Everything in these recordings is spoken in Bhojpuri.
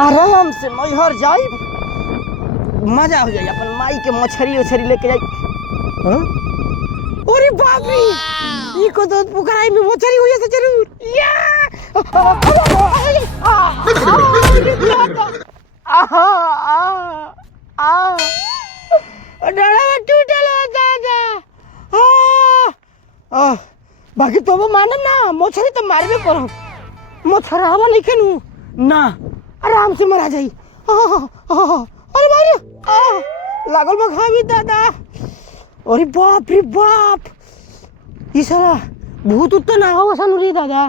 आराम से मैहर जाई, मजा हो जाए। अपन माई के मछरी उछरी लेके जाई। अरे बाप रे, ई को तो पुकाराई में मछरी हुई से जरूर। डरा टूटल दादा। बाकी तो वो मानम ना, मछरी तो मारबे करब। मछरावा नहीं खेनू ना, आराम से मरा जाई। अरे मारे लागल बा खावी दादा। अरे बाप रे बाप, ई साला भूत उत्ता ना हो सन रे दादा,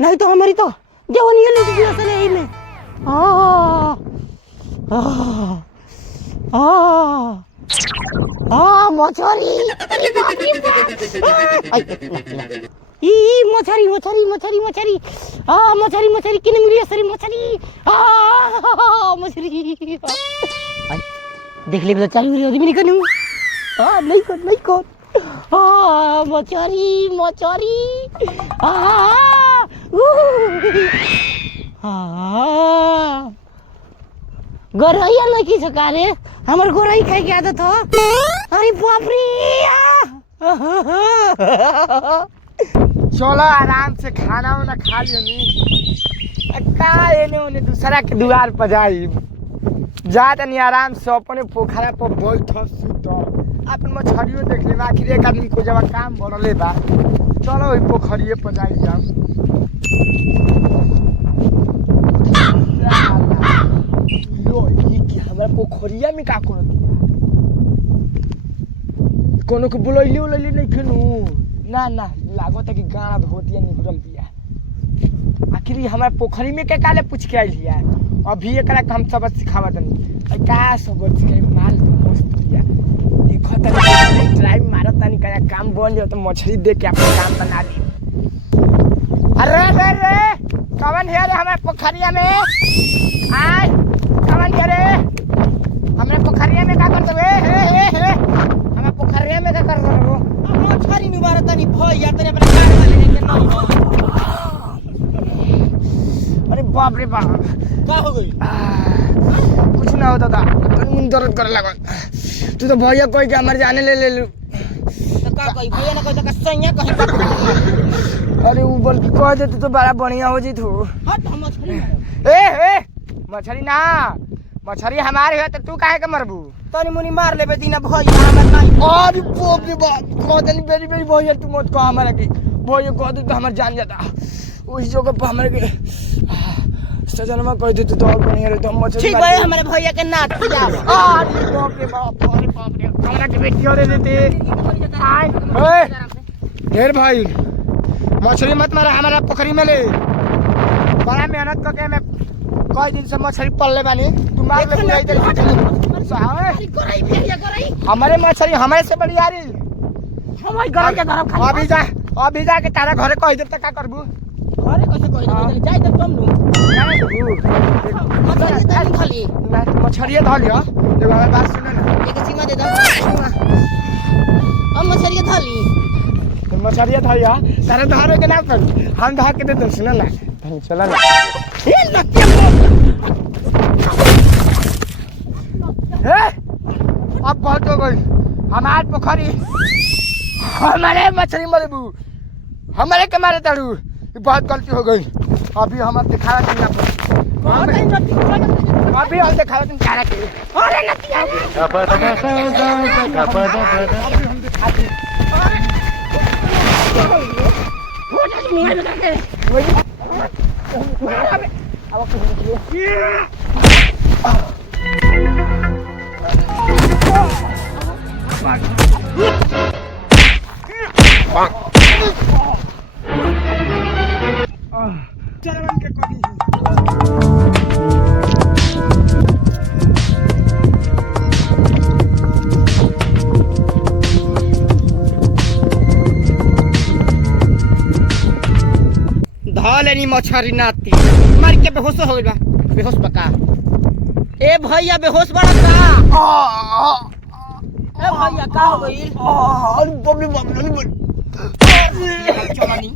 नहीं तो हमारी तो जवानी लूट दिया सले ई में। मछरी ई मछरी मछरी मछरी मछरी मछरी मछरी किने मिली सरी मछरी मछरी देख ले बता चालू रे नहीं कनु नहीं कर मछरी मछरी गोरैया नहीं की सका रे, हमर गोरई खाए के आदत हो। अरे बाप रे, चलो आराम से खाना वाना खा लियो नी, का एने ओने दूसरा के दुआर पर जाई जा तनी आराम से अपने पोखरा पर बैठ सुत अपन मछरियो देख ले। आखिर एक आदमी को जब काम बढ़ले बा, चलो ओई पोखरिए पर जाई जाम। लो ई की हमरा पोखरिया में का करत, कोनो के बुलैली उलैली नहीं खेनू ना ना, लागत है कि गाना धोतिया निकल दिया। आखिर हमारे पोखरी में के काले पूछ के आइल है, अभी एकरा हम सबक सिखावा तनी। का सबक सिखाई, माल तो मस्त दिया। देखो तनी ट्राई मारत तनी, का काम बन जाओ तो मछली देख के अपन काम बना ली। अरे रे रे कवन है रे हमारे पोखरिया में, आय कवन है रे हमारे पोखरिया में, का करत बे? हे हमारे पोखरिया में का कर रहो? मछरी नु मारत नहीं भैया, तने अपने काम वाले के नहीं हो। अरे बाप रे बाप, का हो गई? कुछ ना होता था, मुंह दर्द करे लगा। तू तो भैया कोई के हमारे जाने ले लू। तो का कोई भैया ना कोई तो कसैया कहीं। अरे वो बोल के कह दे, तू तो बड़ा बढ़िया हो जी तू। हट हम मछरी ए मछरी ना, मछरी हमारे है तो तू काहे के मरबू? तनी मुनी मार लेबे दीना भैया हमर नहीं। अरे बाप रे बाप, कह देनी बेरी बेरी भैया तू मत कह हमारा की। भैया कह दे तो हमारे जान जाता। उस जगह पर हमारे के सजनमा कह दे तू तो और बढ़िया रहता। मछली ठीक भाई हमारे भैया के नाथ जा। अरे बाप रे बाप, अरे बाप रे, हमरा के बेटी और देते। आय ढेर भाई मछली मत मारा, हमारा पोखरी में ले। बड़ा मेहनत करके मैं कई दिन से मछली पल ले बानी, तू मार ले बुलाई दे। हमारे मछली हमारे से बड़ी यारी, हमारे घर के धरम खा। अभी जा के तारा घरे कह दे त का करबू? घरे कैसे कहि दे जाई त तुम नु मछली ताली खाली मछलिए धलियो। एगो हमार बात सुन ना, एक सीमा दे दो। हम मछली थाली मछलिए धलियो, तारा धरे के ना कर, हम धा के दे दे। सुन ना चला ना, ए लतिया ए अब बहुत हो गई। हमार पोखरी हमारे मछली मरबू, हमारे के मारे तारू, बहुत गलती हो गई। अभी हम दिखावा देना अभी हम दिखावा देना तारा के। अरे नतिया धलेनी मछरी नाती मार के बेहोश हो गइल बा। बेहोश बका ए भैया, बेहोश बड़ा का? ए भैया का हो गइल? अरे बाप रे बाप, चलनी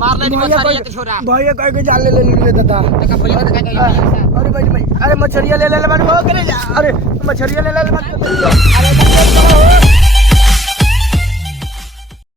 मार ले मछरिया के छोरा भैया कह के जाल ले दादा तका भैया का कह अरे भाई अरे मछरिया ले ले बारू हो करे जा अरे मछरिया ले ले